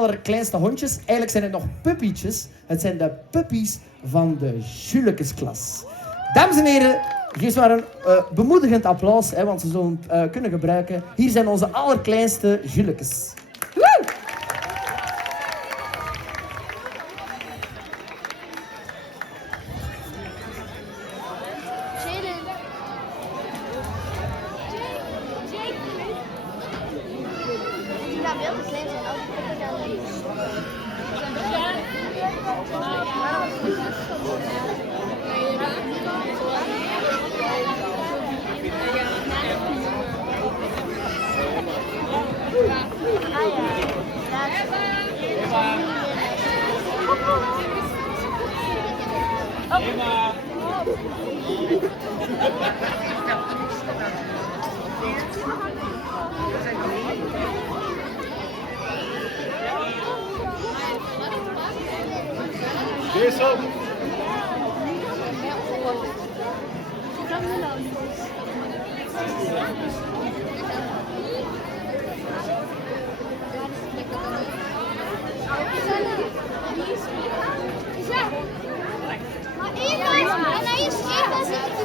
allerkleinste hondjes. Eigenlijk zijn het nog puppietjes. Het zijn de puppies van de Julekesklas. Dames en heren, geef maar een bemoedigend applaus, hè, want ze zullen het kunnen gebruiken. Hier zijn onze allerkleinste Julekes. Woe! Jason!